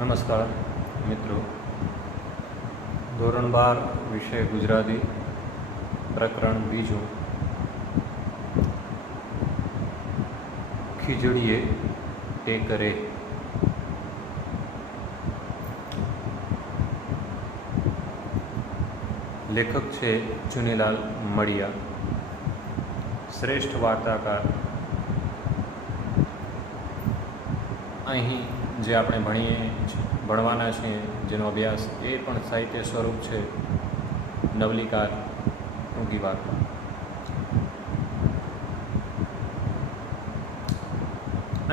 નમસ્કાર મિત્રો, ધોરણ 12 વિષય ગુજરાતી, પ્રકરણ 2, ખીજડીએ ટેકરે. લેખક છે ચુનીલાલ મડિયા, શ્રેષ્ઠ વાર્તાકાર. અહીં જે આપણે ભણવાના છીએ, જેનો અભ્યાસ એ પણ સાહિત્ય સ્વરૂપ છે, નવલિકાર, ટૂંકી વાર્તા.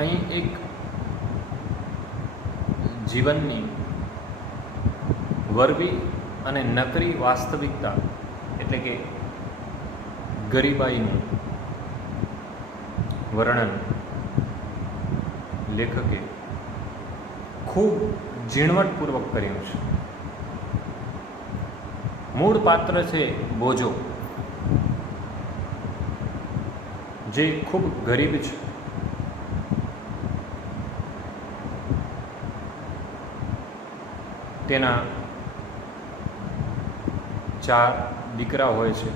અહીં એક જીવનની વરવી અને નકરી વાસ્તવિકતા એટલે કે ગરીબાઈનું વર્ણન લેખકે ખૂબ ઝીણવટપૂર્વક કર્યું છે. મૂળ પાત્ર છે બોજો, જે ખૂબ ગરીબ છે. તેના 4 દીકરા હોય છે.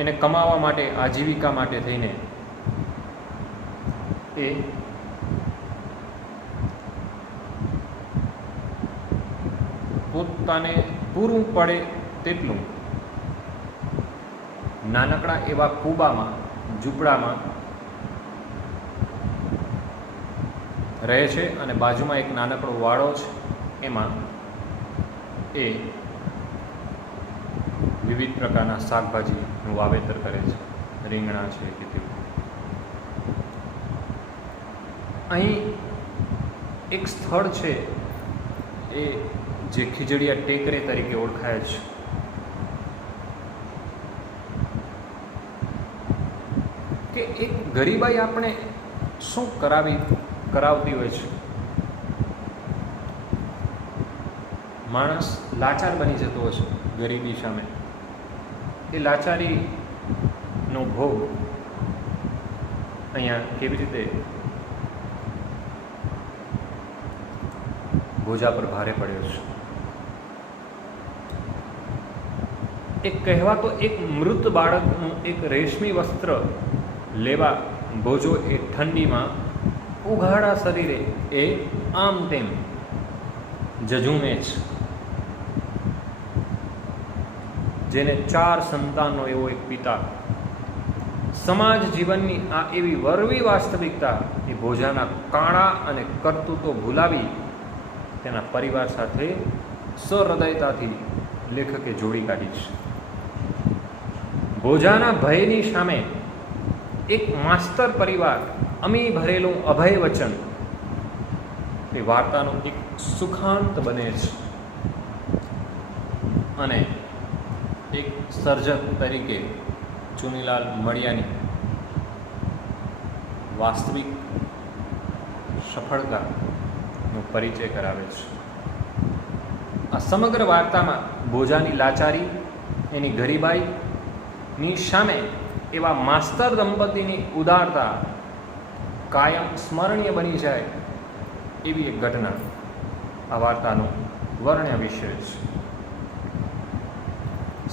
એને કમાવા માટે, આજીવિકા માટે થઈને એ પોતાને પૂરું પડે તેટલું નાનકડા એવા કૂબામાં, ઝૂંપડામાં રહે છે અને બાજુમાં એક નાનકડો વાડો છે. એમાં એ વિવિધ પ્રકારના શાકભાજીનું વાવેતર કરે છે, રીંગણા છે કે તેવું. અહીં એક સ્થળ છે એ જે ખીજડીયા ટેકરે તરીકે ઓળખાય છે. કે એક ગરીબાઈ આપણે શું કરાવતી હોય છે. માણસ લાચાર બની જતો હોય છે ગરીબી સામે. એ લાચારીનો ભોગ અહીંયા કેવી રીતે બોજા પર ભારે પડ્યો છે. એક કહેવાતો એક મૃત બાળકનું એક રેશમી વસ્ત્ર લેવા બોજો એ ઠંડીમાં ઉઘાડા શરીરે એ આમ તેમ જજુમે છે. જેને 4 સંતાનનો એવો એક પિતા. સમાજ જીવનની આ એવી વરવી વાસ્તવિકતા એ બોજાના કાળા અને કરતૂતો ભૂલાવી તેના પરિવાર સાથે સહૃદયતાથી લેખકે જોડી કાઢી છે. બોજાના ભયની સામે એક માસ્તર પરિવાર, અમી ભરેલું અભય વચન એ વાર્તાનો એક સુખાંત બને છે. અને એક સર્જક તરીકે ચુનીલાલ મડિયાની વાસ્તવિક સફળતાનો પરિચય કરાવે છે. આ સમગ્ર વાર્તામાં બોજાની લાચારી, એની ગરીબાઈની સામે એવા માસ્તર દંપતીની ઉદારતા કાયમ સ્મરણીય બની જાય એવી એક ઘટના આ વાર્તાનો વર્ણ્ય વિષય છે.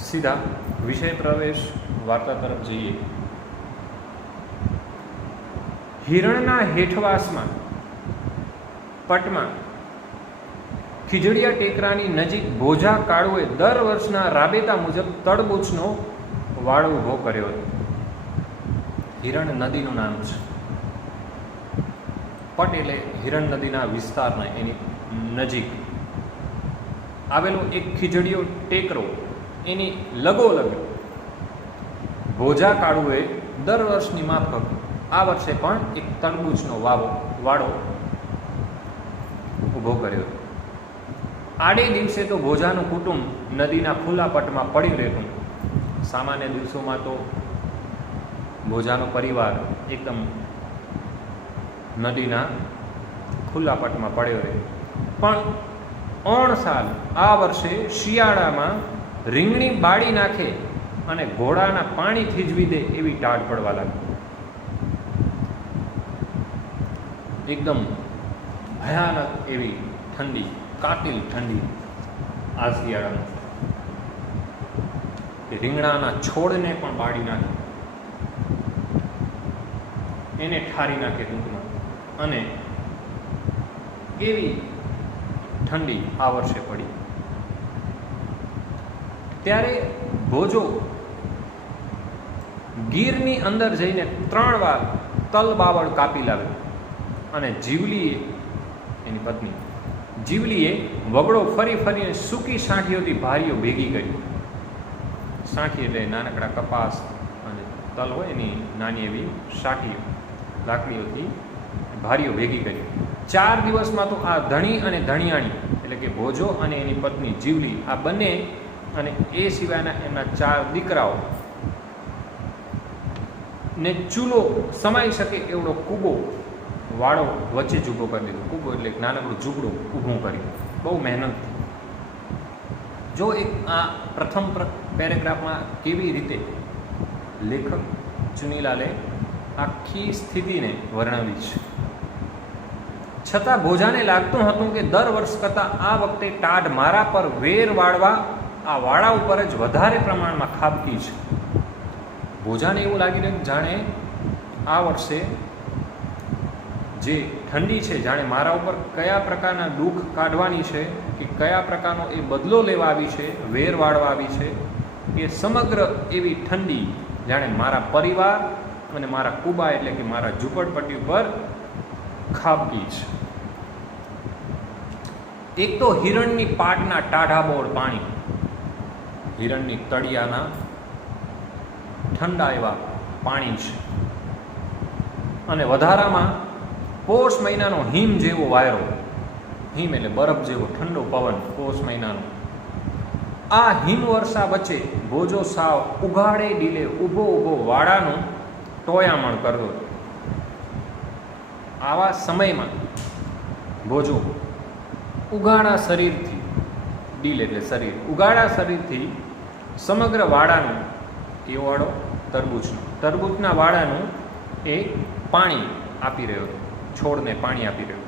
સીધા વિષય પ્રવેશ વાર્તા તરફ જઈએ. હિરણના હેઠવાસમાં પટમાં ખીજડીયા ટેકરાની નજીક બોજા કાળુએ દર વર્ષના રાબેતા મુજબ તડબૂચનો વાડો ઊભો કર્યો હતો. હિરણ નદીનું નામ છે. પટ એટલે હિરણ નદીના વિસ્તારના એની નજીક આવેલો એક ખીજડીયો ટેકરો, એની લગોલગ બોજા કાળુએ દર વર્ષની માફક આ વર્ષે પણ એક તરબૂચનો વાડો ઊભો કર્યો. આડે દિવસે તો બોજાનું કુટુંબ નદીના ખુલ્લા પટમાં પડ્યું રહેતું. સામાન્ય દિવસોમાં તો બોજાનો પરિવાર એકદમ નદીના ખુલ્લા પટમાં પડ્યો રહે. પણ સાલ આ વર્ષે શિયાળામાં રીંગણી બાળી નાખે અને ઘોડાના પાણી થીજવી દે એવી ટાઢ પડવા લાગી. એકદમ ભયાનક એવી ઠંડી, કાતિલ ઠંડી આ શિયાળામાં, કે રીંગણાના છોડને પણ બાળી નાખે, એને ઠારી નાખે ટૂંકમાં. અને એવી ઠંડી આ વર્ષે પડી. ત્યારે ભોજો ગીરની અંદર જઈને 3 વાર તલ બાવળ કાપી લાવ્યો અને જીવલીએ, એની પત્ની જીવલીએ વગડો ફરી ફરીને સૂકી સાંઠીઓથી ભારીઓ ભેગી કરી. સાંઠી એટલે નાનકડા કપાસ અને તલ હોય એની નાની એવી સાંઠીઓ, લાકડીઓથી ભારીઓ ભેગી કરી. 4 દિવસમાં તો આ ધણી અને ધણિયાણી એટલે કે ભોજો અને એની પત્ની જીવલી, આ બંને અને એ સિવાયના એમના 4 દીકરાઓ ને ચૂલો સમાઈ શકે એવડો કૂબો વાળો વચ્ચે જ ઊભો કરી દીધો. કૂબો એટલે એક નાનકડું ઝૂંપડું ઊભું કર્યું, બહુ મહેનત. જો એક આ પ્રથમ પેરેગ્રાફમાં કેવી રીતે લેખક ચુનીલાલે આખી સ્થિતિને વર્ણવી છે. છતાં ભોજાને લાગતું હતું કે દર વર્ષ કરતાં આ વખતે ટાઢ મારા પર વેર વાળવા આ વાળા ઉપર જ વધારે પ્રમાણમાં ખાબકી છે. ભોજાને એવું લાગી રહ્યું જાણે આ વર્ષે જે ઠંડી છે, જાણે મારા ઉપર કયા પ્રકારના દુઃખ કાઢવાની છે, કે કયા પ્રકારનો એ બદલો લેવા આવી છે, વેર વાળવા આવી છે, એ સમગ્ર એવી ઠંડી જાણે મારા પરિવાર અને મારા કુબા એટલે કે મારા ઝૂંપડપટ્ટી ઉપર ખાબકી છે. એક તો હિરણની પાટના ટાઢાબોળ પાણી, હિરણની તળિયાના ઠંડા એવા પાણી છે, અને વધારામાં પોષ મહિનાનો હિમ જેવો વાયરો, હિમ એટલે બરફ જેવો ઠંડો પવન પોષ મહિનાનો. આ હિમવર્ષા વચ્ચે ભોજો સાવ ઉઘાડે ડીલે ઊભો ઊભો વાડાનું ટોયામણ કરતો. આવા સમયમાં ભોજો ઉઘાડા શરીરથી, ડીલ એટલે શરીર, ઉઘાડા શરીરથી સમગ્ર વાડાનું, કેવો વાડો? તરબૂચના વાડાનું એ પાણી આપી રહ્યો હતો, છોડને પાણી આપી રહ્યો.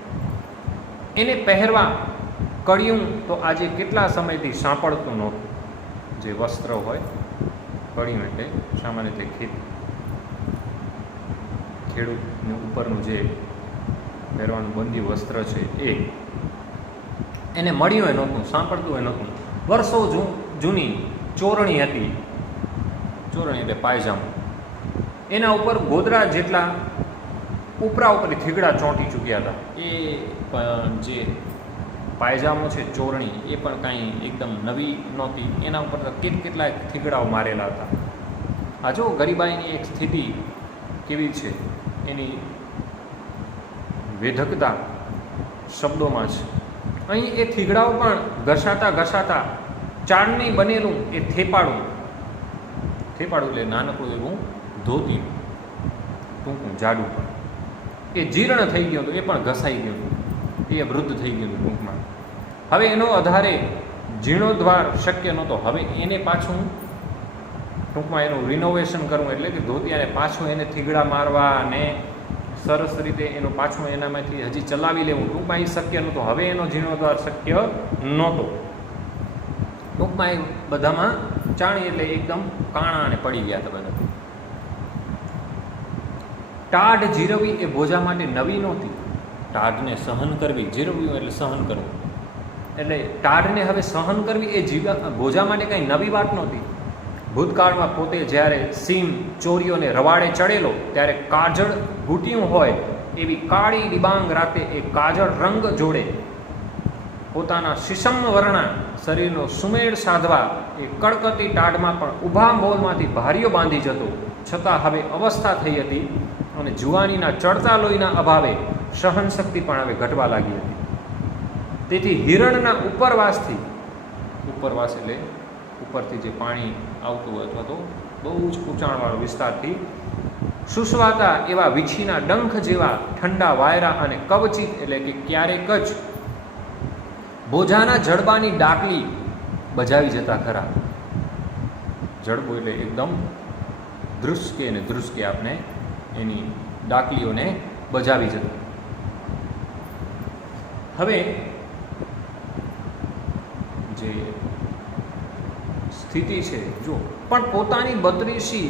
એને પહેરવા કડિયું તો આજે કેટલા સમયથી સાંપડતું નહોતું. જે વસ્ત્ર હોય, કડિયું એટલે સામાન્ય રીતે ખેડૂતની ઉપરનું જે પહેરવાનું બંદી વસ્ત્ર છે એને મળ્યું એ નહોતું, સાંપડતું એ નહોતું. વર્ષો જૂની ચોરણી હતી, ચોરણી એટલે પાયજામો, એના ઉપર ગોદરા જેટલા ઉપરા ઉપર થીગડા ચોંટી ચૂક્યા હતા. એ જે પાયજામો છે, ચોરણી, એ પણ કાંઈ એકદમ નવી નહોતી, એના ઉપર કેટલાય થીગડાઓ મારેલા હતા. આ જો ગરીબાઈની એક સ્થિતિ કેવી છે, એની વેધકતા શબ્દોમાં છે. અહીં એ થીગડાઓ પણ ઘસાતા ચાળની બનેલું એ થેપાડું એટલે નાનકડું એવું ધોતી, ટૂંકું જાડું, પણ એ જીર્ણ થઈ ગયું હતું, એ પણ ઘસાઈ ગયું હતું, એ વૃદ્ધ થઈ ગયું હતું ટૂંકમાં. હવે એનો આધારે જીર્ણોદ્ધાર શક્ય નહોતો. હવે એને પાછું ટૂંકમાં એનું રિનોવેશન કરવું, એટલે કે ધોતિયાને પાછું એને થીગડા મારવા અને સરસ રીતે એનું પાછું એનામાંથી હજી ચલાવી લેવું, ટૂંકમાં એ શક્ય નહોતું. હવે એનો જીર્ણોદ્ધાર શક્ય નહોતો. ટૂંકમાં એ બધામાં ચાણી એટલે એકદમ કાણા અને પડી ગયા હતા બધા. ટાઢ જીરવવી એ ભોજા માટે નવી નહોતી. ટાઢને સહન કરવી, જીરવ્યું એટલે સહન કરવું, એટલે ટાઢને હવે સહન કરવી એ ભોજા માટે કાંઈ નવી વાત નહોતી. ભૂતકાળમાં પોતે જ્યારે સીમ ચોરીઓને રવાડે ચડેલો ત્યારે કાજળ ઘૂંટ્યું હોય એવી કાળી ડિબાંગ રાતે એ કાજળ રંગ જોડે પોતાના શીશમ વર્ણા શરીરનો સુમેળ સાધવા એ કડકતી ટાઢમાં પણ ઊભા મોલમાંથી ભારીઓ બાંધી જતો. છતાં હવે અવસ્થા થઈ હતી અને જુવાનીના ચડતા લોહીના અભાવે સહનશક્તિ પણ હવે ઘટવા લાગી હતી. તેથી હિરણના ઉપરવાસથી, ઉપરવાસ એટલે ઉપરથી જે પાણી આવતું અથવા તો બહુ જ ઊંચાણવાળો વિસ્તારથી સુસવાતા એવા વીછીના ડંખ જેવા ઠંડા વાયરા અને કવચિત એટલે કે ક્યારેક જ ભોજાના જડબાની ડાકલી બજાવી જતા ખરા. જડબું એટલે એકદમ ધ્રુસકે આપણે એની ડાકલીઓને બજાવી જતા. હવે જે સ્થિતિ છે જો, પણ પોતાની બત્રીસી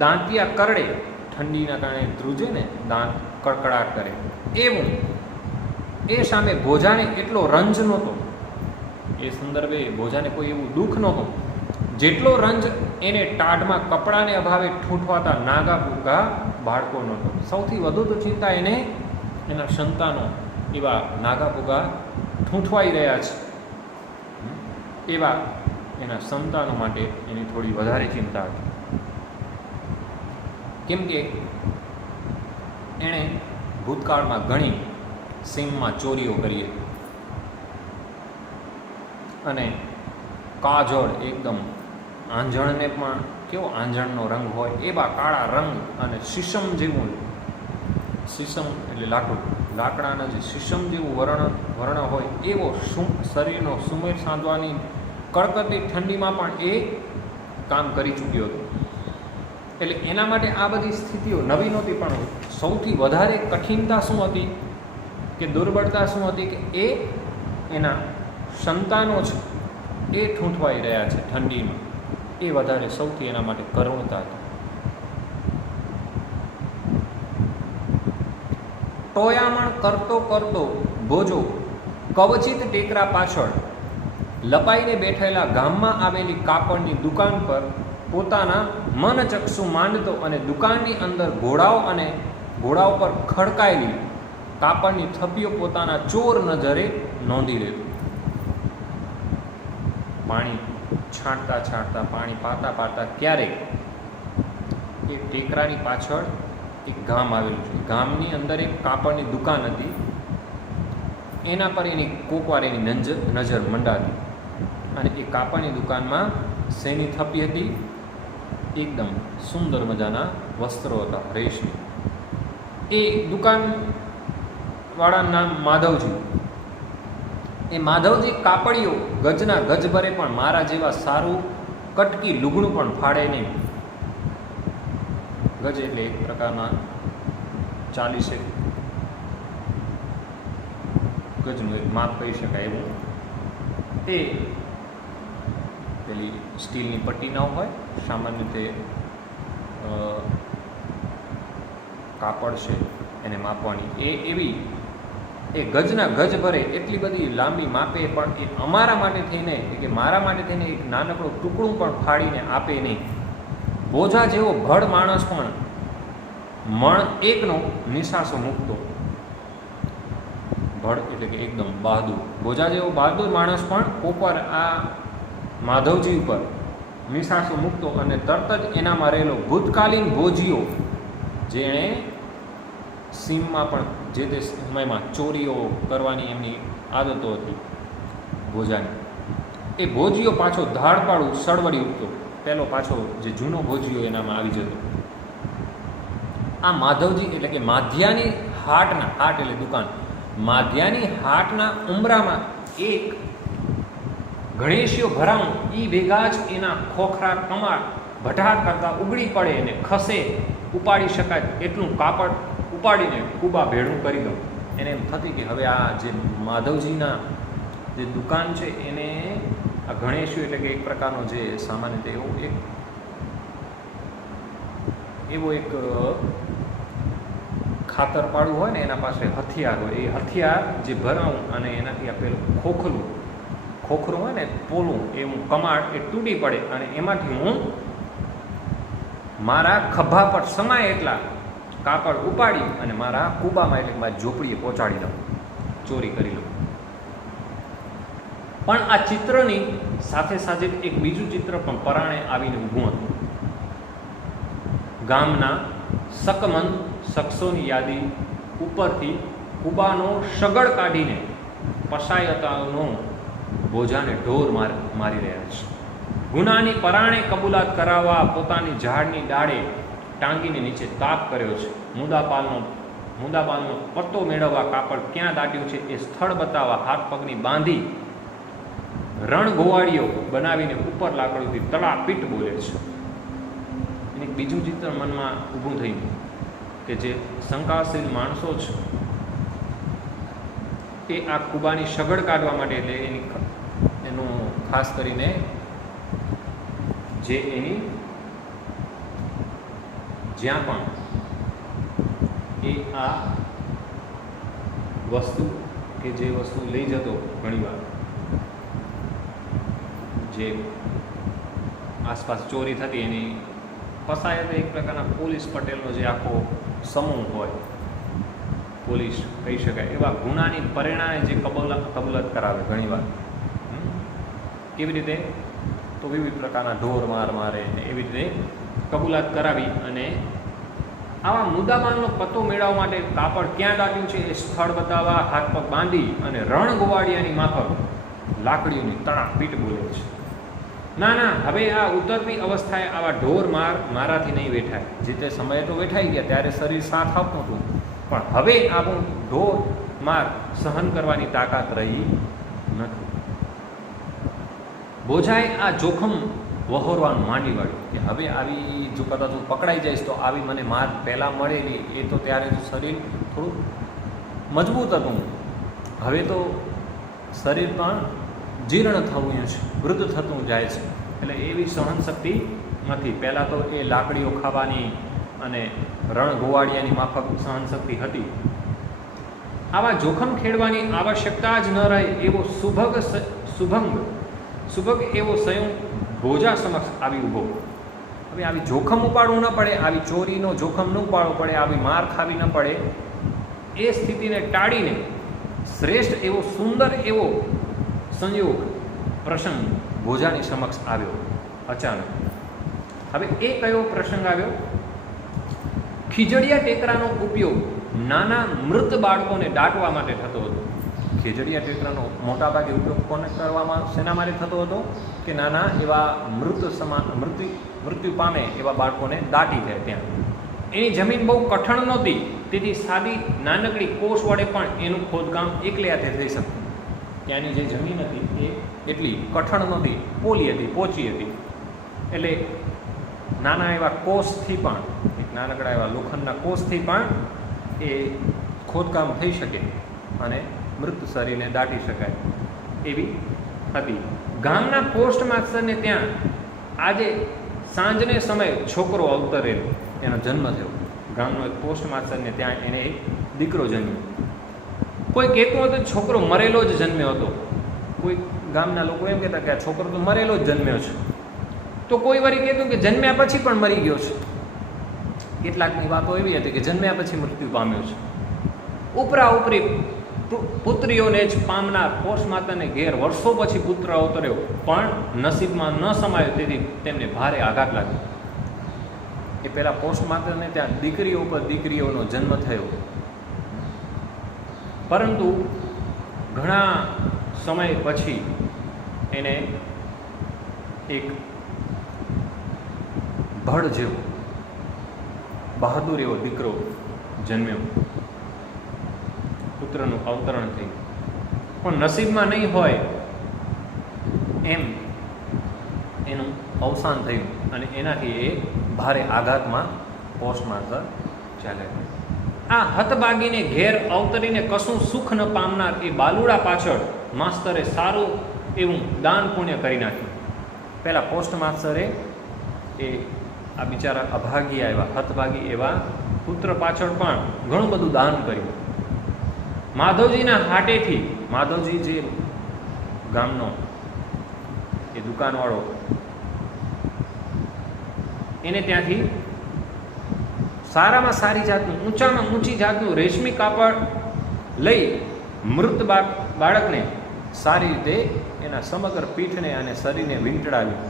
દાંતિયા કરડે, ઠંડીના કારણે ધ્રુજે ને, દાંત કડકડાટ કરે, એવું એ સામે ભોજાને એટલો રંજ નહોતો. એ સંદર્ભે ભોજાને કોઈ એવું દુઃખ નહોતું જેટલો રંજ એને ટાઢમાં કપડાને અભાવે ઠૂંઠવાતા નાગા ભૂગા બાળકો નહોતો. સૌથી વધુ તો ચિંતા એને એના સંતાનો એવા નાગા ભૂગા ઠૂંઠવાઈ રહ્યા છે, એવા એના સંતાનો માટે એની થોડી વધારે ચિંતા હતી. કેમ કે એણે ભૂતકાળમાં ઘણી સીમમાં ચોરીઓ કરી હતી અને કાજળ એકદમ આંજણને પણ કેવો આંજણનો રંગ હોય એવા કાળા રંગ અને શીશમ જેવું, શીશમ એટલે લાકડાના જે શીશમ જેવું વર્ણ હોય એવો શરીરનો સુમેર સાંધવાની કડકડતી ઠંડીમાં પણ એ કામ કરી ચૂક્યો હતો. એટલે એના માટે આ બધી સ્થિતિઓ નવી નહોતી, પણ સૌથી વધારે કઠિનતા શું હતી કે દુર્બળતા શું હતી કે એ એના સંતાનો છે એ ઠૂંઠવાઈ રહ્યા છે ઠંડીમાં, એ વધારે સૌથી એના માટે કરુણતા હતી. ટોયામણ કરતો કરતો ભોજો કવચિત ટેકરા પાછળ લપાઈને બેઠેલા ગામમાં આવેલી કાપડની દુકાન પર પોતાના મનચક્ષુ માંડતો અને દુકાનની અંદર ઘોડાઓ પર ખડકાયેલી કાપડની થપ્પીઓ પોતાના ચોર નજરે નોંધી લેતો. પાણી છાંટતા પાણી પાતા ક્યારેક એ ટેકરાની પાછળ એક ગામ આવેલું છે, ગામની અંદર એક કાપડની દુકાન હતી, એના પર એની કોકવાર એની નજર મંડાતી અને એ કાપડની દુકાનમાં શેની થપ્પી હતી, એકદમ સુંદર મજાના વસ્ત્રો હતા રેશમી. એ દુકાનવાળાનું નામ માધવજી. એ માધવજી કાપડીઓ ગજના ગજભરે પણ મારા જેવા સારું કટકી લુગડું પણ ફાડે નહીં. ગજ એટલે એક પ્રકારના 40 ગજનું એક માપ કહી શકાય એવું. એ પેલી સ્ટીલની પટ્ટી ન હોય, સામાન્ય રીતે કાપડ છે એને માપવાની, એવી એ ગજના ગજ ભરે એટલી બધી લાંબી માપે, પણ એ અમારા માટે થઈને કે મારા માટે થઈને એક નાનકડું ટુકડું પણ ફાડીને આપે નહીં. બોજા જેવો ભડ માણસ પણ મણ એકનો નિશાસો મૂકતો. ભડ એટલે કે એકદમ બહાદુર. બોજા જેવો બહાદુર માણસ પણ કોકવાર આ માધવજી ઉપર નિશાસો મૂકતો અને તરત જ એનામાં રહેલો ભૂતકાલીન ભોજીઓ, જેણે સીમમાં પણ જે તે સમયમાં ચોરીઓ કરવાની એમની આદતો હતી ભોજાની, એ ભોજીઓ પાછો ધાડપાડું સળવડી ઉઠતો. પહેલો પાછો જે જૂનો ભોજીઓ એનામાં આવી જતો. આ માધવજી એટલે કે માધ્યાની હાટ એટલે દુકાન, માધ્યાની હાટના ઉંબરામાં એક ગણેશીઓ ભરાવું એ ભેગા જ એના ખોખરા કમાળ ભટાર કરતાં ઉગડી પડે અને ખસે, ઉપાડી શકાય એટલું કાપડ ઉપાડીને કૂબા ભેળું કરી દઉં. એને એમ થતી કે હવે આ જે માધવજીના જે દુકાન છે એને આ ગણેશીઓ એટલે કે એક પ્રકારનો જે સામાન્ય એવો એક ખાતર પાડવું હોય ને એના પાસે હથિયાર હોય, એ હથિયાર જે ભરાવું અને એનાથી આપેલું ખોખરું હોય ને પોલું એવું કમાડ એ તૂટી પડે અને એમાંથી હું મારા ખભા પર સમાય એટલા કાપડ ઉપાડી અને મારા કૂબામાં એટલે મારી ઝોપડીએ પહોંચાડી દઉં, ચોરી કરી લઉં. પણ આ ચિત્રની સાથે સાથે એક બીજું ચિત્ર પણ પરાણે આવીને ઊભું હતું. ગામના શકમંદ શખ્સોની યાદી ઉપરથી કૂબાનો સગડ કાઢીને પસાયતાનો બોજાને ઢોર મારી રહ્યા છે. ગુનાની પરાણે કબૂલાત કરાવવા પોતાની ઝાડની ડાળે ટાંગીને નીચે તાપ કર્યો છે. મુદાપાલનો પત્તો મેળવવા કાપડ ક્યાં દાટ્યું છે એ સ્થળ બતાવવા હાથ પગની બાંધી રણગોવાળીઓ બનાવીને ઉપર લાકડુંથી તળાપીટ બોલે છે. એને બીજું ચિત્ર મનમાં ઊભું થયું કે જે શંકાશીલ માણસો છે એ આ કૂબાની સગડ કાઢવા માટે, એટલે એનું ખાસ કરીને જે એની જ્યાં પણ એ આ વસ્તુ કે જે વસ્તુ લઈ જતો ઘણીવાર, જે આસપાસ ચોરી થતી એની પસાયત એક પ્રકારના પોલીસ પટેલનો જે આખો સમૂહ હોય, પોલીસ કહી શકાય, એવા ગુનાની પરિણામે જે કબૂલાત કરાવે ઘણીવાર. કેવી રીતે? તો વિવિધ પ્રકારના ઢોર મારે ને એવી રીતે કબૂલાત કરાવી અને આવા મુદ્દામાલનો પત્તો મેળવવા માટે કાપડ ક્યાં દાટ્યું છે એ સ્થળ બતાવવા હાથ પગ બાંધી અને રણ ગોવાડિયાની માફક લાકડીઓની તણાપીટ બોલે છે. ના, હવે આ ઉતરતી અવસ્થાએ આવા ઢોર મારાથી નહીં વેઠાય. જે તે સમયે તો વેઠાઈ ગયા, ત્યારે શરીર સાથ આપતું હતું, પણ હવે આવું ઢોર માર સહન કરવાની તાકાત રહી નથી. બોજાએ આ જોખમ વહોરવાનું માંડી વાળ્યું કે હવે આવી જો કદાચ હું પકડાઈ જઈશ તો આવી મને માર પહેલાં મળેલી એ તો ત્યારે શરીર થોડું મજબૂત હતું, હવે તો શરીર પણ જીર્ણ થવું છે, વૃદ્ધ થતું જાય છે, એટલે એવી સહનશક્તિ નથી. પહેલાં તો એ લાકડીઓ ખાવાની અને રણ ગોવાડિયાની માફક સહનશક્તિ હતી. આવા જોખમ ખેડવાની આવશ્યકતા જ ન રહે એવો સુભગ એવો સંયમ બોજા સમક્ષ આવી ઊભો. હવે આવી જોખમ ઉપાડવું ન પડે, આવી ચોરીનો જોખમ ન ઉપાડવું પડે, આવી માર ખાવી ન પડે, એ સ્થિતિને ટાળીને શ્રેષ્ઠ એવો સુંદર એવો સંયોગ પ્રસંગ બોજાની સમક્ષ આવ્યો અચાનક. હવે એ કયો પ્રસંગ આવ્યો? ખીજડીયા ટેકરાનો ઉપયોગ નાના મૃત બાળકોને દાટવા માટે થતો હતો. ખીજડીયા ટેકરાનો મોટાભાગે ઉપયોગ કોને કરવામાં, શેના માટે થતો હતો? કે નાના એવા મૃત્યુ પામે એવા બાળકોને દાટી જાય ત્યાં. એની જમીન બહુ કઠણ નહોતી, તેથી સાદી નાનકડી કોષ વડે પણ એનું ખોદકામ એકલે હાથે થઈ શકતું. ત્યાંની જે જમીન હતી એ એટલી કઠણ નહોતી, પોલી હતી, પોચી હતી, એટલે નાના એવા કોષથી પણ, એક નાનકડા એવા લોખંડના કોષથી પણ એ ખોદકામ થઈ શકે અને મૃત શરીરને દાટી શકાય એવી હતી. ગામના પોસ્ટ માસ્ટરને ત્યાં આજે સાંજને સમયે છોકરો અવતરેલો, એનો જન્મ થયો. ગામનો એક પોસ્ટ માસ્ટરને ત્યાં એને એક દીકરો જન્મ્યો. કોઈ કહેતું હતું છોકરો મરેલો જ જન્મ્યો હતો, કોઈ ગામના લોકો એમ કહેતા કે આ છોકરો તો મરેલો જ જન્મ્યો છે, તો કોઈ વળી કહેતું કે જન્મ્યા પછી પણ મરી ગયો છે. કેટલાકની વાતો એવી હતી કે જન્મ્યા પછી મૃત્યુ પામ્યો છે. ઉપરા ઉપરી પુત્રીઓને જ પામનાર પોસ્ટ માતાને ઘેર વર્ષો પછી પુત્ર અવતર્યો, પણ નસીબમાં ન સમાયો, તેથી તેમને ભારે આઘાત લાગ્યો. એ પહેલાં પોસ્ટ માતાને ત્યાં દીકરીઓ ઉપર દીકરીઓનો જન્મ થયો, પરંતુ ઘણા સમય પછી એને એક ભડ જેવો બહાદુર એવો દીકરો જન્મ્યો, પુત્રનું અવતરણ થયું. પણ નસીબમાં નહીં હોય એમ એનું અવસાન થયું અને એનાથી એ ભારે આઘાતમાં પોસ્ટ માસ્ટર ચાલે. આ હતભાગીને ઘેર અવતરીને કશું સુખ ન પામનાર એ બાલુડા પાછળ માસ્તરે સારું એવું દાન પુણ્ય કરી નાખ્યું. પહેલાં પોસ્ટ માસ્તરે એ આ બિચારા અભાગી એવા હતભાગી એવા પુત્ર પાછળ પણ ઘણું બધું દાન કર્યું. માધવજીના હાટેથી, માધવજી જે ગામનો એ દુકાનવાળો, એને ત્યાંથી સારામાં સારી જાતનું, ઊંચામાં ઊંચી જાતનું રેશમી કાપડ લઈ મૃત બાળકને સારી રીતે એના સમગ્ર પીઠને અને શરીરને વીંટળાવ્યું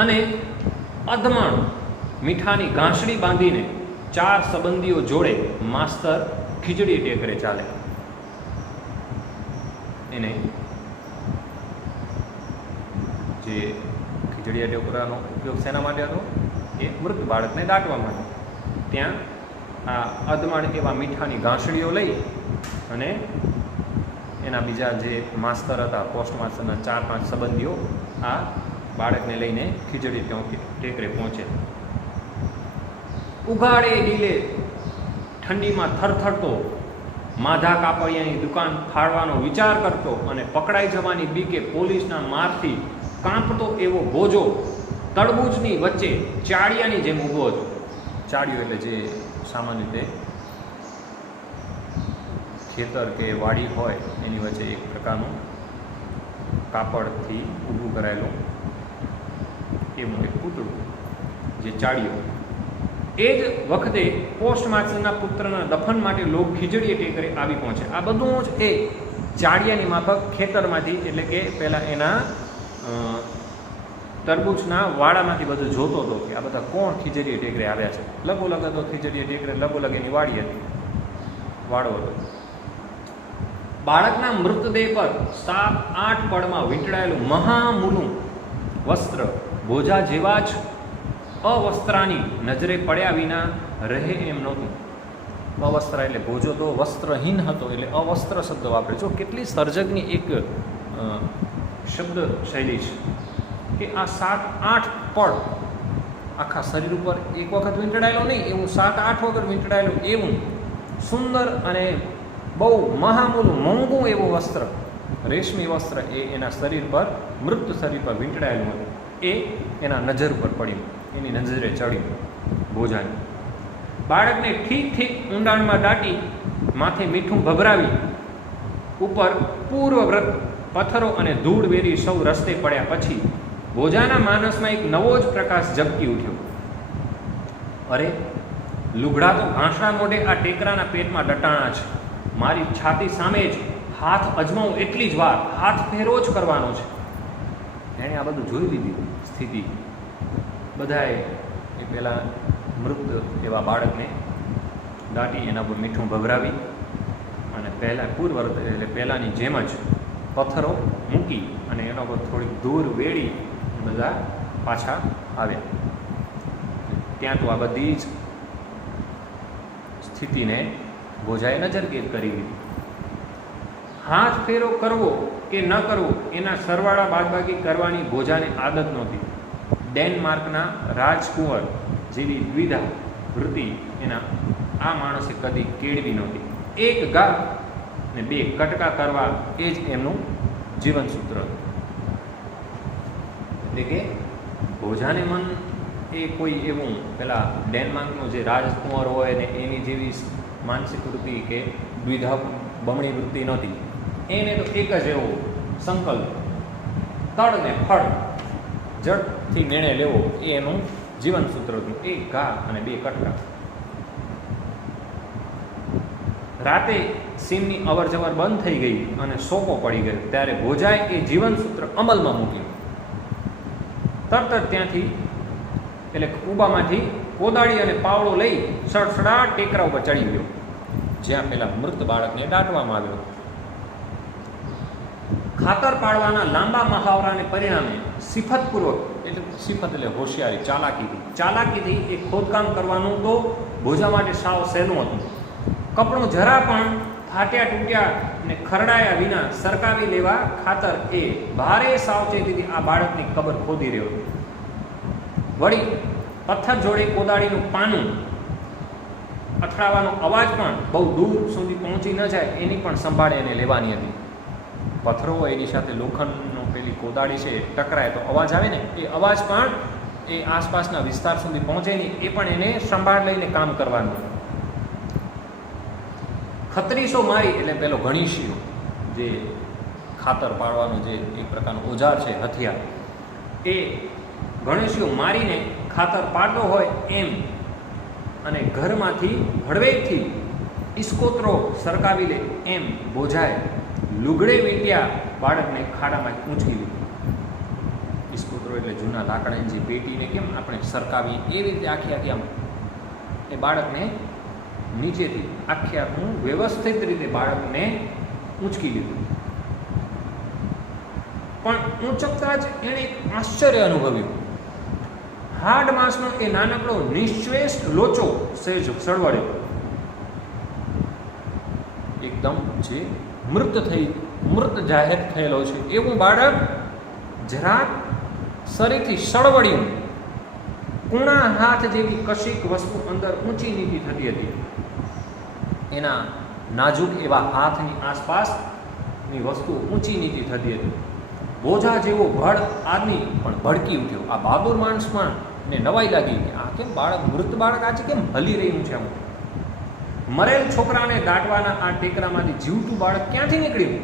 અને અધમણ મીઠાની ઘાસડી બાંધીને 4 સંબંધીઓ જોડે માસ્તર ખીજડી ટેકરે ચાલે. એને જે ખીજડીયા ટેકરાનો ઉપયોગ શેના માટે હતો? એ મૃત બાળકને દાટવા માટે. ત્યાં આ અધમણ એવા મીઠાની ઘાસડીઓ લઈ અને એના બીજા જે માસ્તર હતા, પોસ્ટ માસ્ટરના 4-5 સંબંધીઓ આ બાળકને લઈને ખીજડી ટેકરે પહોંચે. ઉઘાડે ડીલે ઠંડીમાં થરથરતો માધા કાપડિયાની દુકાન ફાળવાનો વિચાર કરતો અને પકડાઈ જવાની બીકે પોલીસના મારથી કાંપતો એવો ભોજો તરબૂચની વચ્ચે ચાળિયાની જેમ ઊભો હતો. ચાળિયો એટલે જે સામાન્ય રીતે ખેતર કે વાડી હોય એની વચ્ચે એક પ્રકારનું કાપડથી ઊભું કરાયેલું એવું એક પૂતળું, જે ચાળિયો. એ જ વખતે પોસ્ટ માસ્ટરના પુત્રના દફન માટે લોક ખીજડીએ ટેકરે આવી પહોંચે. આ બધું જ એ ચાળિયાની માફક ખેતરમાંથી, એટલે કે પહેલાં એના તરબૂચના વાડામાંથી બધું જોતો હતો કે આ બધા કોણ ખીજડીએ ટેકરે આવ્યા છે. લગોલગ હતો ખીજડીએ ટેકરે, લગોલગ એની વાડી હતી, વાડો હતો. બાળકના મૃતદેહ પર 7-8 પળમાં વીંટળાયેલું મહામૂલું વસ્ત્ર બોજા જેવા જ અવસ્ત્રાની નજરે પડ્યા વિના રહે એમ નહોતું. અવસ્ત્ર એટલે ભોજો તો વસ્ત્રહીન હતો, એટલે અવસ્ત્ર શબ્દ વાપરે. જો કેટલી સર્જકની એક શબ્દ શૈલી છે કે આ 7-8 પળ આખા શરીર ઉપર એક વખત વીંટળાયેલો નહીં, એવું 7-8 વખત વીંટળાયેલું એવું સુંદર અને બહુ મહામૂલું મોંઘું એવું વસ્ત્ર, રેશમી વસ્ત્ર એ એના શરીર પર, મૃત શરીર પર વીંટળાયેલું હતું. એ એના નજર પર પડ્યું, એની નજરે ચડ્યું બોજાને. બાળકને ઠીક ઊંડાણમાં દાટી માથે મીઠું ભભરાવી ઉપર પૂર્વવ્રત પથ્થરો અને ધૂળ વેરી સૌ રસ્તે પડ્યા પછી બોજાના માનસમાં એક નવો જ પ્રકાશ ઝબકી ઉઠ્યો. અરે, લુગડા તો ઘાસણા મોઢે આ ટેકરાના પેટમાં દટાણા છે. મારી છાતી સામે જ હાથ અજમાવું એટલી જ વાર, હાથ ફેરો જ કરવાનો છે. એણે આ બધું જોઈ લીધી સ્થિતિ. બધાએ એ પહેલાં મૃત એવા બાળકને દાટી એના પર મીઠું ભભરાવી અને પહેલાં પૂર્વવ્રત એટલે પહેલાંની જેમ જ પથ્થરો મૂકી અને એના પર થોડીક દૂર વેળી બધા પાછા આવ્યા. ત્યાં તો આ બધી જ સ્થિતિને બોજાએ નજરકેદ કરી દીધી. હાથ ફેરો કરવો કે ન કરવો એના સરવાળા બાદબાકી કરવાની બોજાને આદત નહોતી. ડેનમાર્કના રાજકુંવર જેવી દ્વિધા વૃત્તિ એના આ માણસે કદી કેળવી નહોતી. એક ગા ને 2 કટકા કરવા એ જ એમનું જીવનસૂત્ર હતું. એટલે કે બોજાને મન એ કોઈ એવું પેલા ડેનમાર્કનો જે રાજકુંવર હોય ને એની જેવી માનસિક વૃત્તિ કે દ્વિધા બમણી વૃત્તિ નહોતી. એને તો એક જ એવો સંકલ્પ, તળ ને ફળ, જડથી નિર્ણય લેવો એ એનું જીવનસૂત્ર હતું. 1 ઘા અને 2 કટકા. રાતે સીમની અવર જવર બંધ થઈ ગઈ અને સોપો પડી ગયો ત્યારે ભોજાએ એ જીવનસૂત્ર અમલમાં મૂક્યું. તરત જ ત્યાંથી એટલે કૂબામાંથી કોદાળી અને પાવડો લઈ સડસડાટ ટેકરા ઉપર ચડી ગયો, જ્યાં પેલા મૃત બાળકને દાટવામાં આવ્યો. ખાતર પાડવાના લાંબા મહાવરાને પરિણામે સિફતપૂર્વક, એટલે સિફત એટલે હોશિયારી, ચાલાકીથી એ ખોદકામ કરવાનું તો ભોજા માટે સાવ સહેલું હતું. કપડું જરા પણ ફાટ્યા તૂટ્યા ને ખરડાયા વિના સરકાવી લેવા ખાતર એ ભારે સાવચેતીથી આ બાળકની કબર ખોદી રહ્યો. વળી પથ્થર જોડે કોદાળીનું પાનું અથડાવાનો અવાજ પણ બહુ દૂર સુધી પહોંચી ન જાય એની પણ સંભાળ એને લેવાની હતી. પથ્થરો હોય એની સાથે લોખંડનો પેલી કોદાળી છે ટકરાય તો અવાજ આવે ને, એ અવાજ પણ એ આસપાસના વિસ્તાર સુધી પહોંચે નહીં, એ પણ એને સંભાળ લઈને કામ કરવાનું. ખત્રીસો મારી એટલે પેલો ગણીશીઓ, જે ખાતર પાડવાનો જે એક પ્રકારનો ઓજાર છે, હથિયાર, એ ગણેશીઓ મારીને ખાતર પાડતો હોય એમ અને ઘરમાંથી હળવેથી ઇસ્કોતરો સરકાવી લે એમ બોજાએ લુગડે વીંટ્યા બાળકને ખાડામાં ઊંચકી લીધું. ઇસ્કોતરો એટલે જૂના લાકડાની જે પેટીને કેમ આપણે સરકાવી એવી રીતે આખી આમ એ બાળકને નીચેથી આખું વ્યવસ્થિત રીતે બાળકને ઊંચકી લીધું. પણ ઊંચકતા જ એણે એક આશ્ચર્ય અનુભવ્યું. હાડ માંસનો એ નાનકડો નિશ્ચેષ લોચો સહેજ સળવળ્યો. એકદમ જે મૃત જાહેર થયેલો છે એવું બાળક જરાક શરીરથી સળવળ્યું. કૂણા હાથ જેવી કશીક વસ્તુ અંદર ઊંચી નીચી થતી હતી. એના નાજુક એવા હાથની આસપાસની વસ્તુ ઊંચી નીચી થતી હતી. બોજા જેવો ભડ આદમી પણ ભડકી ઉઠ્યો. આ બહાદુર માણસમાં ને નવાઈ લાગી કે આ કેમ બાળક, મૃત બાળક આજે કેમ હલી રહ્યું છે? આમ મરેલ છોકરાને દાટવાના આ ટેકરામાંથી જીવતું બાળક ક્યાંથી નીકળ્યું?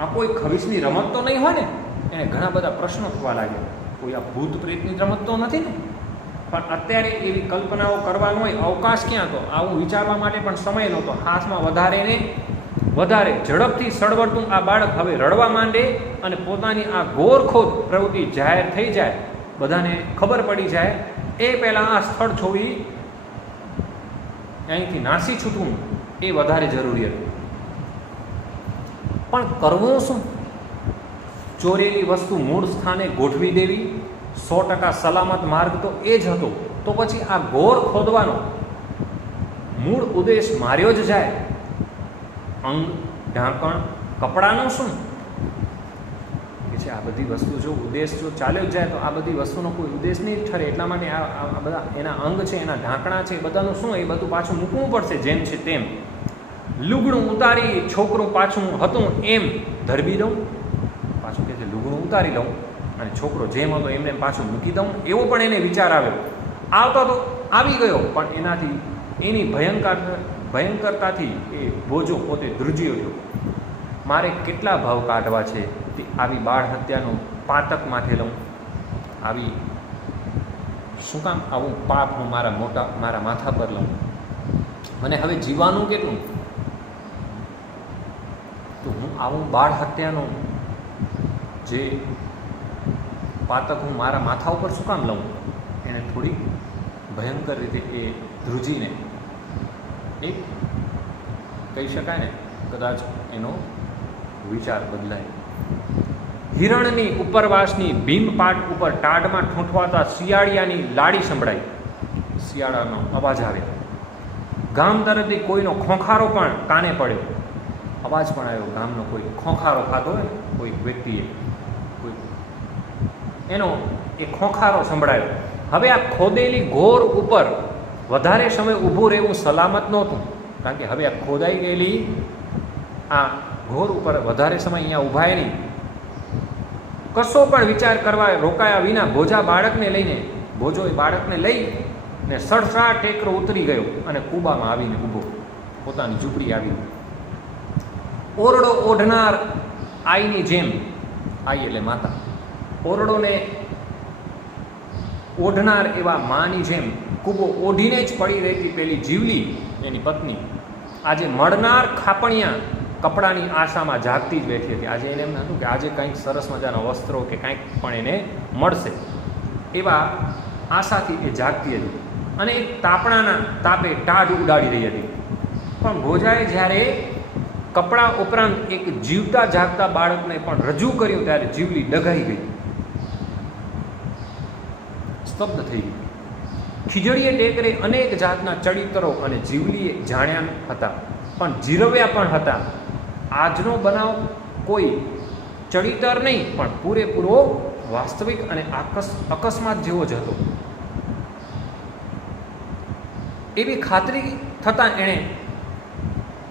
આ કોઈ ખવીસની રમત તો નહીં હોય ને? એને ઘણા બધા પ્રશ્નો થવા લાગ્યા. કોઈ આ ભૂત પ્રેતની રમત તો નથી ને? પણ અત્યારે એવી કલ્પનાઓ કરવાનો હોય અવકાશ ક્યાં હતો? આવું વિચારવા માટે પણ સમય નહોતો. હાથમાં વધારે ઝડપથી સળવળતું આ બાળક હવે રડવા માંડે અને પોતાની આ ગોરખોદ પ્રવૃત્તિ જાહેર થઈ જાય, બધાને ખબર પડી જાય એ પહેલાં આ સ્થળ છોડી અહીંથી નાસી છૂટવું એ વધારે જરૂરી હતું. પણ કરવું શું? ચોરેલી વસ્તુ મૂળ સ્થાને ગોઠવી દેવી 100% સલામત માર્ગ તો એ જ હતો. તો પછી આ ગોર ખોદવાનો મૂળ ઉદ્દેશ માર્યો જ જાય. અંગ, ઢાંકણ, કપડાનું શું કે છે? આ બધી વસ્તુ જો ઉદ્દેશ જો ચાલ્યો જ જાય તો આ બધી વસ્તુનો કોઈ ઉદ્દેશ નહીં ઠરે. એટલા માટે આ બધા એના અંગ છે, એના ઢાંકણા છે, બધાનું શું એ બધું પાછું મૂકવું પડશે. જેમ છે તેમ લુગડું ઉતારી છોકરું પાછું હતું એમ ધરબી દઉં. પાછું કહે છે લુગડું ઉતારી લઉં અને છોકરો જેમ હતો એમને પાછું મૂકી દઉં. એવો પણ એને વિચાર આવ્યો. આવતો તો આવી ગયો, પણ એનાથી એની ભયંકરતાથી એ બોજો પોતે ધ્રુજી ઉઠ્યો. મારે કેટલા ભાવ કાઢવા છે તે આવી બાળ હત્યાનું પાતક માથે લઉં? આવી શું કામ આવું પાપ હું મારા માથા પર લઉં? મને હવે જીવવાનું કેટલું? તો હું આવું બાળ હત્યાનું જે પાતક હું મારા માથા ઉપર શું કામ લઉં? એને થોડી ભયંકર રીતે એ ધ્રુજીને એક કહી શકાય ને કદાચ એનો વિચાર બદલાય. હિરણની ઉપરવાસની ભીમપાટ ઉપર ટાઢમાં ઠૂંઠવાતા શિયાળિયાની લાડી સંભળાઈ. શિયાળાનો અવાજ આવે. ગામ તરફથી કોઈનો ખોંખારો પણ કાને પડ્યો. અવાજ પણ આવ્યો. ગામનો કોઈ ખોંખારો ખાધો હોય કોઈ વ્યક્તિએ, કોઈ એનો એ ખોંખારો સંભળાયો. હવે આ ખોદેલી ઘોર ઉપર વધારે સમય ઊભું રહેવું સલામત નહોતું, કારણ કે હવે આ ખોદાઈ ગયેલી આ ઘોર ઉપર વધારે સમય અહીંયા ઊભાય નહીં. કશો પણ વિચાર કરવા રોકાયા વિના બોજો એ બાળકને લઈને સડસડાટ ટેકરો ઉતરી ગયો અને કૂબામાં આવીને ઊભો, પોતાની ઝૂંપડી આવી. ઓરડો ઓઢનાર આઈની જેમ, આઈ એટલે માતા, ઓરડોને ઓઢનાર એવા માની જેમ કૂબો ઓઢીને જ પડી રહેતી પેલી જીવલી એની પત્ની આજે મળનાર ખાપણિયા કપડાની આશામાં જાગતી જ બેઠી હતી. આજે એને એમ હતું કે આજે કંઈક સરસ મજાના વસ્ત્રો કે કંઈક પણ એને મળશે એવા આશાથી એ જાગતી હતી અને એક તાપણાના તાપે ટાઢ ઉડાડી રહી હતી. પણ ભોજાએ જ્યારે કપડાં ઉપરાંત એક જીવતા જાગતા બાળકને પણ રજૂ કર્યું ત્યારે જીવલી ડઘાઈ ગઈ, સ્તબ્ધ થઈ ગઈ. ખીજડીએ ટેકરે અનેક જાતના ચડિતરો અને જીવલીએ જાણ્યા હતા, પણ જીરવ્યા પણ હતા. આજનો બનાવ કોઈ ચડિતર નહીં, પણ પૂરેપૂરો વાસ્તવિક અને અકસ્માત જેવો જ હતો. એવી ખાતરી થતાં એણે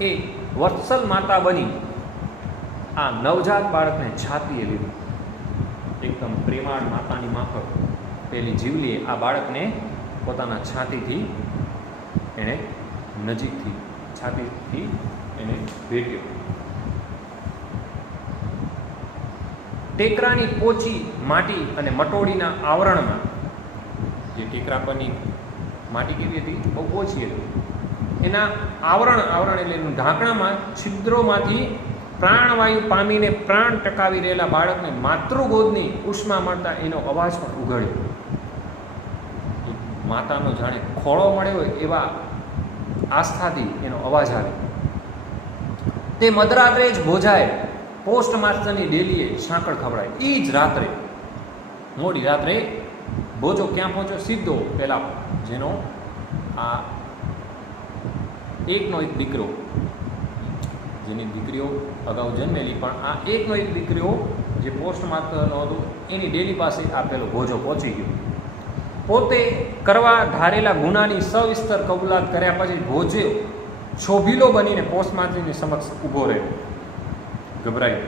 એ વત્સલ માતા બની આ નવજાત બાળકને છાતીએ લીધું. એકદમ પ્રેમાળ માતાની માફક પેલી જીવલીએ આ બાળકને પોતાના છાતીથી એણે નજીકથી છાતીથી એને ભેટ્યો. ટેકરાની પોચી માટી અને મટોડીના આવરણમાં, જે ટેકરા પરની માટી કેવી હતી? બહુ ઓછી હતી. એના આવરણ એટલે ઢાંકણામાં છિદ્રોમાંથી પ્રાણવાયુ પામીને પ્રાણ ટકાવી રહેલા બાળકને માતૃગોદની ઉષ્મા મળતા એનો અવાજ પણ ઉઘડ્યો. માતાનો જાણે ખોળો મળ્યો હોય એવા આસ્થાથી એનો અવાજ આવે. તે મધરાત્રે જ ભોજાએ પોસ્ટ માસ્ટરની ડેલીએ સાંકળ ખવડાય. એ જ રાત્રે, મોડી રાત્રે ભોજો ક્યાં પહોંચ્યો? સીધો પેલા જેનો આ એકનો એક દીકરો, જેની દીકરીઓ અગાઉ જન્મેલી, પણ આ એકનો એક દીકરીઓ જે પોસ્ટ માસ્ટરનો હતો એની ડેલી પાસે આ પેલો ભોજો પહોંચી ગયો. પોતે કરવા ધારેલા ગુનાની સવિસ્તર કબૂલાત કર્યા પછી ભોજો શોભીલો બનીને પોસ્ટમાસ્ટરની સમક્ષ ઊભો રહ્યો. ગભરાયો.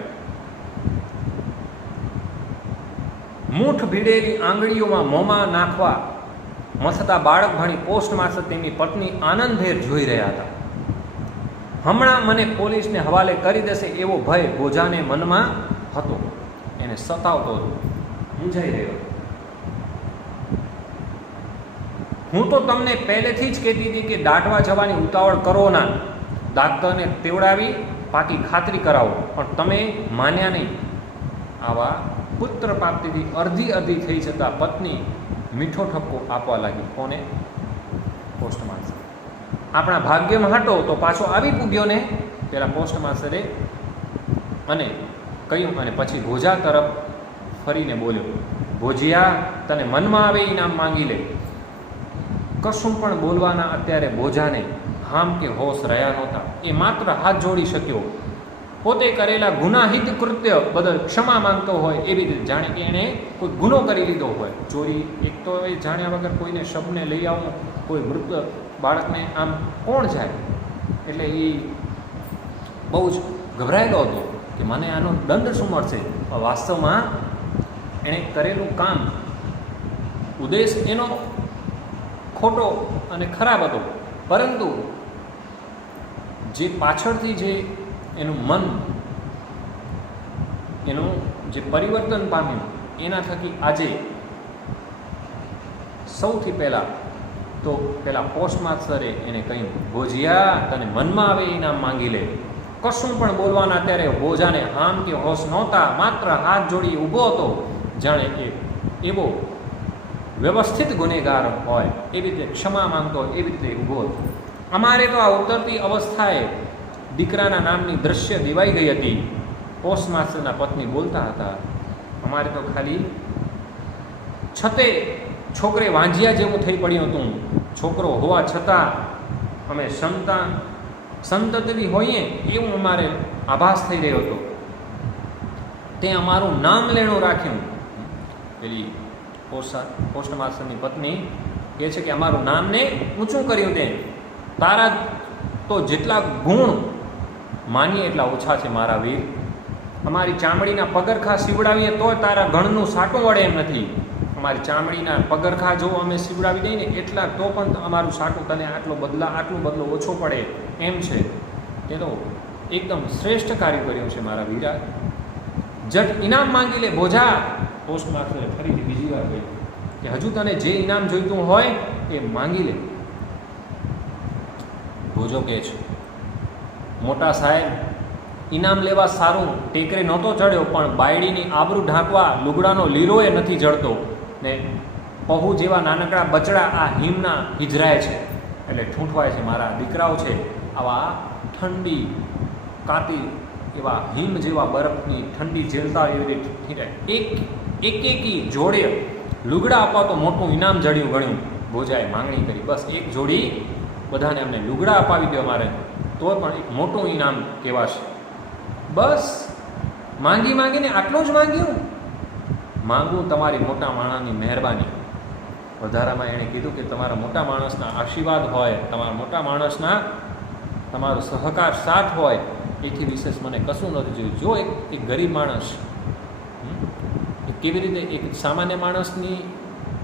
મૂઠ ભીડેલી આંગળીઓમાં મોંમાં નાખવા મથતા બાળક ભણી પોસ્ટમાસ્ટર તેમની પત્ની આનંદભેર જોઈ રહ્યા હતા. હમણાં મને પોલીસને હવાલે કરી દેશે એવો ભય ભોજાને મનમાં હતો. એને સતાવતો હતો, મૂંઝાઈ રહ્યો. હું તો તમને પહેલેથી જ કહેતી હતી કે દાટવા જવાની ઉતાવળ કરો ના, ડાક્ટરને તેવડાવી પાકી ખાતરી કરાવો, પણ તમે માન્યા નહીં. આવા પુત્ર પ્રાપ્તિથી અડધી થઈ જતા પત્ની મીઠો ઠપકો આપવા લાગી. કોને? પોસ્ટમાસ્ટર. આપણા ભાગ્યમાં હટો તો પાછો આવી પૂગ્યો ને, પેલા પોસ્ટમાસ્ટરે અને કહ્યું. અને પછી ભોજા તરફ ફરીને બોલ્યો, ભોજિયા, તને મનમાં આવે ઇનામ માંગી લે. કશું પણ બોલવાના અત્યારે ભોજાને હામ કે હોશ રહ્યા નહોતા. એ માત્ર હાથ જોડી શક્યો. પોતે કરેલા ગુનાહિત કૃત્ય બદલ ક્ષમા માંગતો હોય એવી રીતે, જાણે કે એણે કોઈ ગુનો કરી લીધો હોય. ચોરી, એક તો એ જાણ્યા વગર કોઈને શબને લઈ આવવું, કોઈ મૃત બાળકને આમ કોણ જાય? એટલે એ બહુ જ ગભરાયેલો હતો કે મને આનો દંડ શું મળશે. વાસ્તવમાં એણે કરેલું કામ, ઉદ્દેશ એનો ખોટો અને ખરાબ હતો, પરંતુ જે પાછળથી જે એનું મન, એનું જે પરિવર્તન પામ્યું, એના થકી આજે સૌથી પહેલાં તો પેલા પોસ્ટમાસ્ટરે એને કહ્યું, ભોજિયા, તને મનમાં આવે ઇનામ માંગી લે. કશું પણ બોલવાના અત્યારે ભોજાને હામ કે હોશ નહોતા. માત્ર હાથ જોડી ઊભો હતો, જાણે કે એવો વ્યવસ્થિત ગુનેગાર હોય એવી રીતે ક્ષમા માંગતો હોય એવી રીતે ઊભો હતો. અમારે તો આ ઉતરતી અવસ્થાએ દીકરાના નામની દ્રશ્ય દિવાઈ ગઈ હતી. પોસ્ટમાસ્ટરના પત્ની બોલતા હતા, અમારે તો ખાલી છતે છોકરે વાંજિયા જેવું થઈ પડ્યું હતું. છોકરો હોવા છતાં અમે સંતતિ હોઈએ એવું અમારે આભાસ થઈ રહ્યો હતો. તે અમારું નામ લેણું રાખ્યું. પેલી પોસ્ટમાસ્ટરની પત્ની કહે છે કે અમારું નામને ઊંચું કર્યું. તે તારા તો જેટલા ગુણ માનીએ એટલા ઓછા છે મારા વીર. અમારી ચામડીના પગરખા સીવડાવીએ તો તારા ગણનું સાટું વળે એમ નથી. અમારી ચામડીના પગરખા જો અમે સીવડાવી દઈએ ને એટલા, તો પણ અમારું સાટું તને આટલું બદલો ઓછો પડે એમ છે. તે તો એકદમ શ્રેષ્ઠ કાર્ય કર્યું છે મારા વીરા. જટ ઇનામ માંગી લે ભોજા. પોસ્ટમાસ્ટરે ફરીથી બીજી વાર કહ્યું કે હજુ તને જે ઇનામ જોઈતું હોય એ માંગી લે. ભોજો કહે છે, મોટા સાહેબ, ઇનામ લેવા સારું ટેકરે નહોતો ચડ્યો, પણ બાયડીની આબરૂ ઢાંકવા લુગડાનો લીરોએ નથી જડતો ને પહુ જેવા નાનકડા બચડા આ હિમના હિજરાય છે, એટલે ઠૂંઠવાય છે. મારા દીકરાઓ છે આવા ઠંડી કાતી એવા હિમ જેવા બરફની ઠંડી ઝેલતા એવી રીતે એકી જોડે લુગડા આપવા તો મોટું ઇનામ જડ્યું ગણ્યું. ભોજાએ માંગણી કરી, બસ એક જોડી બધાને અમને લુગડા અપાવી દો મારે, તો પણ એક મોટું ઇનામ કહેવાશે. બસ માંગીને આટલું જ માંગ્યું? માંગવું તમારી મોટા માણસની મહેરબાની. વધારામાં એણે કીધું કે તમારા મોટા માણસના આશીર્વાદ હોય, તમારા મોટા માણસના તમારો સહકાર સાથ હોય, એથી વિશેષ મને કશું નથી જોયું. જો એક ગરીબ માણસ કેવી રીતે, એક સામાન્ય માણસની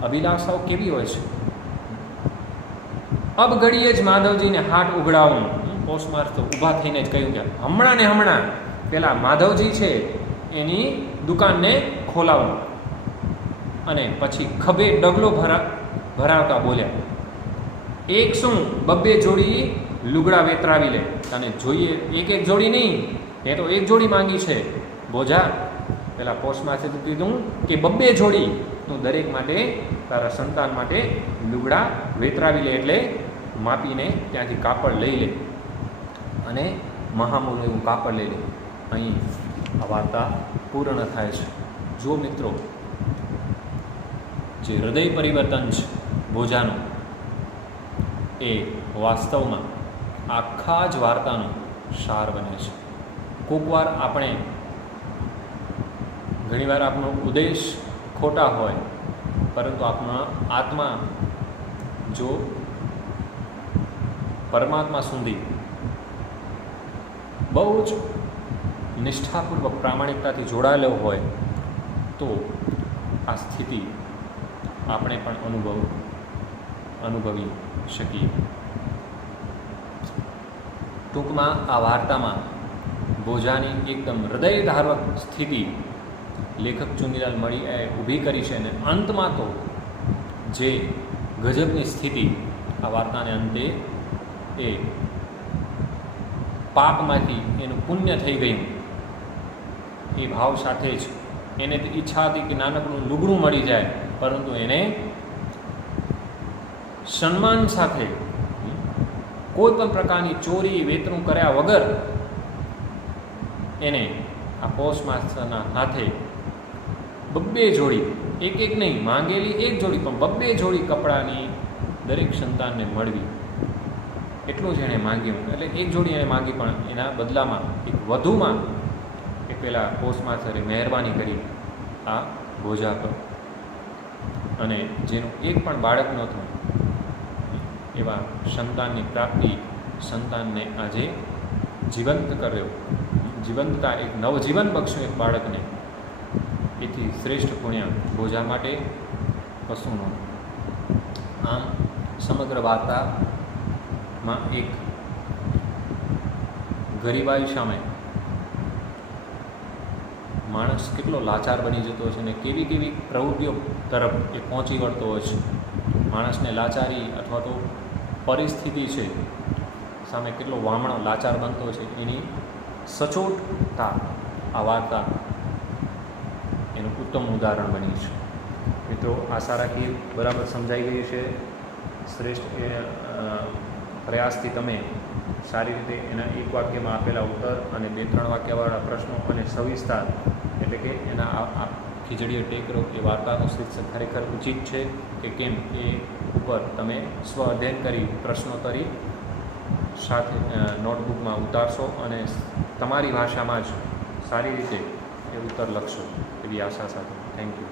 અભિલાષાઓ કેવી હોય છે. અબ ઘડીએ જ માધવજીને હાટ ઉઘડાવું. પોસ્ટમાસ્ટર ઊભા થઈને જ કહ્યું કે હમણાં ને હમણાં પેલા માધવજી છે એની દુકાનને ખોલાવું. અને પછી ખભે ડગલો ભરાવતા બોલ્યા, એક શું 2 જોડી લુગડા વેતરાવી લે. તને જોઈએ એક જોડી નહીં, એ તો એક જોડી માંગી છે. બોજા, પેલા પોસ્ટમાસ્ટરે કીધું કે 2 જોડી તું દરેક માટે, તારા સંતાન માટે લુગડા વેતરાવી લે. એટલે માપીને ત્યાંથી કાપડ લઈ લે અને મહામૂલું એવું કાપડ લઈ લે. અહીં આ વાર્તા પૂર્ણ થાય છે. જો મિત્રો, જે હૃદય પરિવર્તન છે ભોજાનું, એ વાસ્તવમાં આખા જ વાર્તાનો સાર બને છે. કોઈકવાર આપણે ઘણીવાર આપણો ઉદ્દેશ ખોટા હોય, પરંતુ આપણા આત્મા જો પરમાત્મા સુધી બહુ જ નિષ્ઠાપૂર્વક પ્રામાણિકતાથી જોડાયેલો હોય તો આ સ્થિતિ આપણે પણ અનુભવી શકીએ. ટૂંકમાં આ વાર્તામાં બોજાની એકદમ હૃદયધારક સ્થિતિ લેખક ચુનીલાલ મળીએ ઊભી કરી છે, અને અંતમાં તો જે ગજબની સ્થિતિ આ વાર્તાને અંતે એ પાપમાંથી એનું પુણ્ય થઈ ગયું એ ભાવ સાથે જ એને તો ઈચ્છા હતી કે નાનકડું લુગડું મળી જાય, પરંતુ એને સન્માન સાથે કોઈ પણ પ્રકારની ચોરી વેતરું કર્યા વગર એને આ પોસ્ટ માસ્ટરના હાથે બબ્બે જોડી, એક નહીં માંગેલી એક જોડી પણ બબ્બે જોડી કપડાની દરેક સંતાનને મળવી એટલું જ એણે માંગ્યું. એટલે એક જોડી એણે માંગી, પણ એના બદલામાં એક વધુમાં એ પેલા પોસ્ટ માસ્ટરે મહેરબાની કરી આ બોજા પર, અને જેનું એક પણ બાળક નહોતું એવા સંતાનની પ્રાપ્તિ સંતાનને આજે જીવંત કર્યો, જીવંતતા એક નવજીવન બક્ષ્યું એક બાળકને. એથી શ્રેષ્ઠ પુણ્ય બોજા માટે કશું ન. આમ સમગ્ર વાર્તામાં એક ગરીબાઈ સામે માણસ કેટલો લાચાર બની જતો હોય છે અને કેવી કેવી પ્રવૃત્તિઓ તરફ એ પહોંચી વળતો હોય છે. માણસને લાચારી અથવા તો પરિસ્થિતિ છે સામે કેટલો વામણો લાચાર બનતો છે, એની સચોટતા આ વાર્તા એનું ઉત્તમ ઉદાહરણ બની છે. મિત્રો, આશા રાખીએ બરાબર સમજાઈ ગયું છે. શ્રેષ્ઠ પ્રયાસથી તમે સારી રીતે એના એક વાક્યમાં આપેલા ઉત્તર અને 2-3 વાક્યવાળા પ્રશ્નો અને સવિસ્તાર એટલે કે એના ખીજડીયો ટેકરો એ વાર્તાનું શીર્ષક ખરેખર ઉચિત છે કે કેમ એ ઉપર તમે સ્વ અધ્યયન કરી પ્રશ્નોત્તરી સાથે નોટબુકમાં ઉતારશો અને તમારી ભાષામાં જ સારી રીતે એ ઉત્તર લખશો એવી આશા સાથે. Thank you.